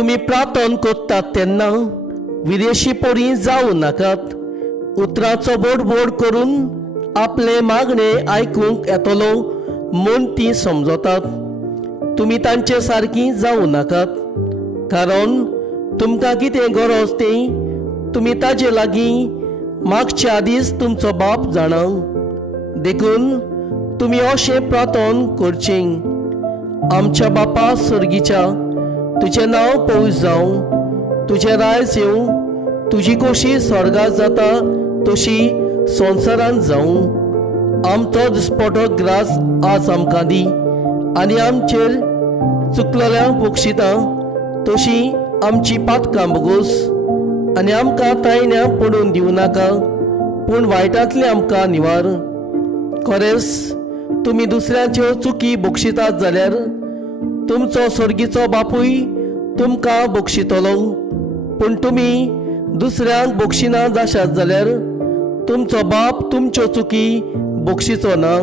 तुमी प्रार्थना करतात तेन्ना विदेशीपणी जावं नाकात। उतरांचो बोड करून आपले मागणे आयकूंक येतलो म्हूण ती समजतात। तुमी तांचे सारकी जावं नाकात, कारण तुमकां कितें गरज तें तुमी ताजे लागीं मागच्या आदींच तुमचो बाप जाणा। देखून तुमी अशें प्रार्थना करचें: आमच्या बापा सर्गीच्या, तुजें नांव पवित्र जावं, तुजें रायज येवं, तुजी खोशी स्वर्गांत जाता तशी संवसारांत जावं। आमचो दिसपटो ग्रास आज आमकां दी, आनी आमचेर चुकलेल्या बक्षिता तशी आमची पातकां बोगोस, आनी आमकां तायण्या पडून दिवं नाका, पूण वायटांतले आमकां निवार। खरेंच तुमी दुसऱ्यांच्यो चुकी बक्षितात जाल्यार तुमचो स्वर्गीचो बापूय तुमकां बक्षितलो, पूण तुमी दुसऱ्यांक बक्षिना जाशात जाल्यार तुमचो बाप तुमच्यो चुकी बक्षिचो ना।